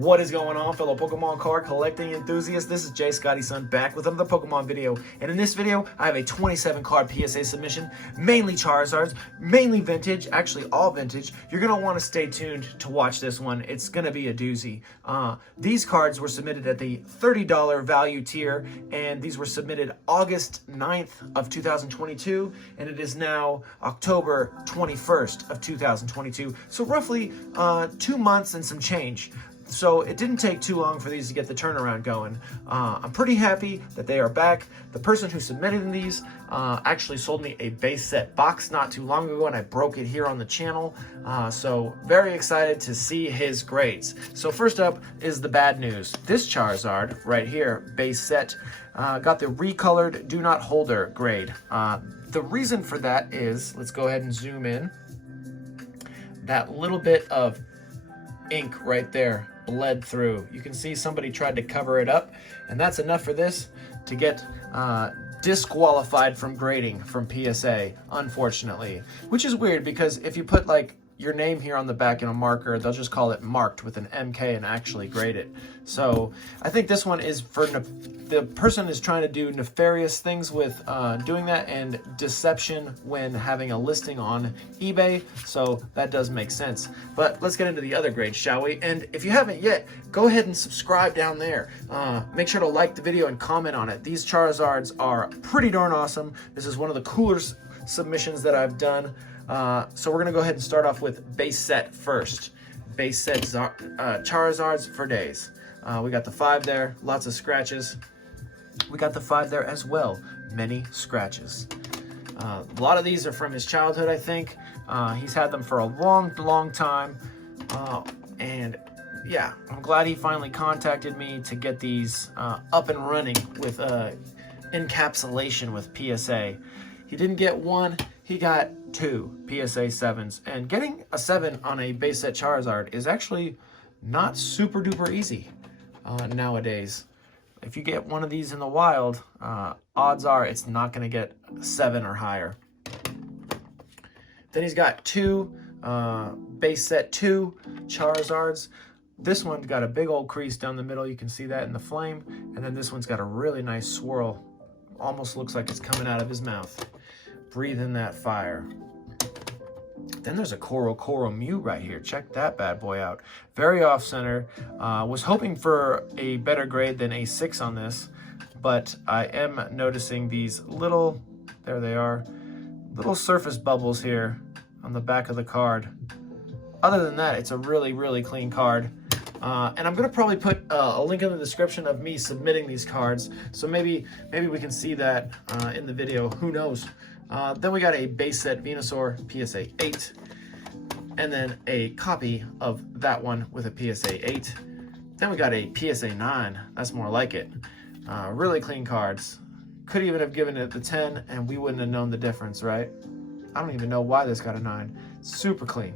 What is going on, fellow Pokemon card collecting enthusiasts? This is Jay Scotty Sun back with another Pokemon video. And in this video, I have a 27 card PSA submission, mainly Charizards, mainly vintage, actually all vintage. You're going to want to stay tuned to watch this one. It's going to be a doozy. These cards were submitted at the $30 value tier, and these were submitted August 9th of 2022, and it is now October 21st of 2022. So roughly 2 months and some change. So it didn't take too long for these to get the turnaround going. I'm pretty happy that they are back. The person who submitted these actually sold me a base set box not too long ago, and I broke it here on the channel. So very excited to see his grades. So first up is the bad news. This Charizard right here, base set, got the recolored Do Not Holder grade. The reason for that is, let's go ahead and zoom in. That little bit of ink right there bled through. You can see somebody tried to cover it up, and that's enough for this to get disqualified from grading from PSA, unfortunately. Which is weird, because if you put like your name here on the back in a marker, they'll just call it marked with an MK and actually grade it. So I think this one is for the person is trying to do nefarious things with doing that, and deception when having a listing on eBay. So that does make sense. But let's get into the other grades, shall we? And if you haven't yet, go ahead and subscribe down there. Make sure to like the video and comment on it. These Charizards are pretty darn awesome. This is one of the coolest submissions that I've done. So we're going to go ahead and start off with base set first. Base set Charizards for days. We got the 5 there, lots of scratches. We got the 5 there as well, many scratches. A lot of these are from his childhood, I think. He's had them for a long time. And yeah, I'm glad he finally contacted me to get these up and running with encapsulation with PSA. He didn't get one, he got 2 PSA 7s. And getting a 7 on a base set Charizard is actually not super duper easy nowadays. If you get one of these in the wild, odds are it's not going to get 7 or higher. Then he's got 2 base set 2 Charizards. This one's got a big old crease down the middle. You can see that in the flame. And then this one's got a really nice swirl. Almost looks like it's coming out of his mouth. Breathe in that fire. Then there's a Coral Mew right here. Check that bad boy out. Very off-center. Was hoping for a better grade than a 6 on this, but I am noticing these little, there they are, little surface bubbles here on the back of the card. Other than that, it's a really clean card. And I'm gonna probably put a link in the description of me submitting these cards, so maybe we can see that in the video. Who knows? Then we got a base set Venusaur PSA 8, and then a copy of that one with a PSA 8. Then we got a PSA 9. That's more like it. Really clean cards. Could even have given it the 10, and we wouldn't have known the difference, right? I don't even know why this got a 9. Super clean.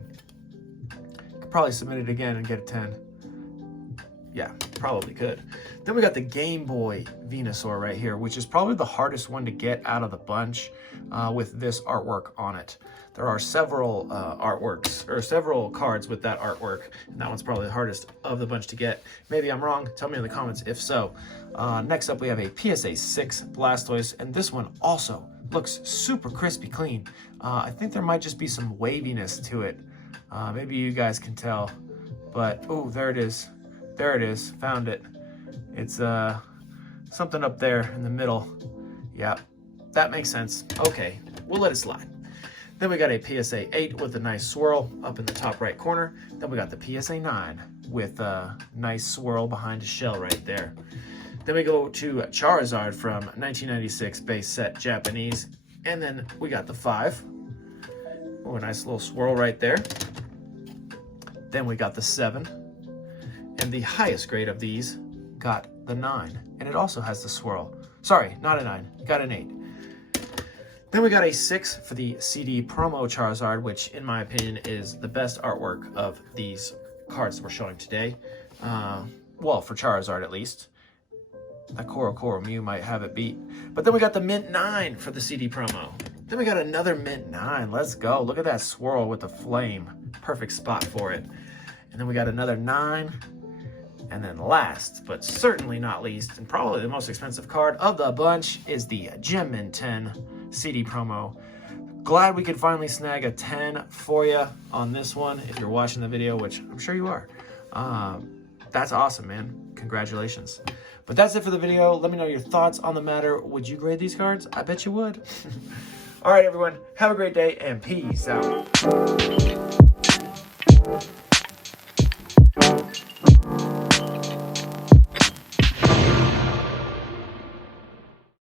Could probably submit it again and get a 10. Yeah, probably could. Then we got the Game Boy Venusaur right here, which is probably the hardest one to get out of the bunch with this artwork on it. There are several artworks, or several cards with that artwork, and that one's probably the hardest of the bunch to get. Maybe I'm wrong. Tell me in the comments if so. Next up, we have a PSA 6 Blastoise, and this one also looks super crispy clean. I think there might just be some waviness to it. Maybe you guys can tell, but oh, there it is. There it is, found it. It's something up there in the middle. Yeah, that makes sense. Okay, we'll let it slide. Then we got a PSA 8 with a nice swirl up in the top right corner. Then we got the PSA 9 with a nice swirl behind his shell right there. Then we go to Charizard from 1996 base set Japanese. And then we got the 5. Oh, a nice little swirl right there. Then we got the 7. And the highest grade of these got the 9, and it also has the swirl. Sorry, not a 9, got an 8. Then we got a 6 for the CD promo Charizard, which in my opinion is the best artwork of these cards we're showing today. Well, for Charizard at least. That Coral Mew might have it beat. But then we got the Mint 9 for the CD promo. Then we got another Mint 9. Let's go. Look at that swirl with the flame. Perfect spot for it. And then we got another 9. And then last, but certainly not least, and probably the most expensive card of the bunch, is the Gem Mint 10 CD promo. Glad we could finally snag a 10 for you on this one, if you're watching the video, which I'm sure you are. That's awesome, man. Congratulations. But that's it for the video. Let me know your thoughts on the matter. Would you grade these cards? I bet you would. All right, everyone. Have a great day, and peace out.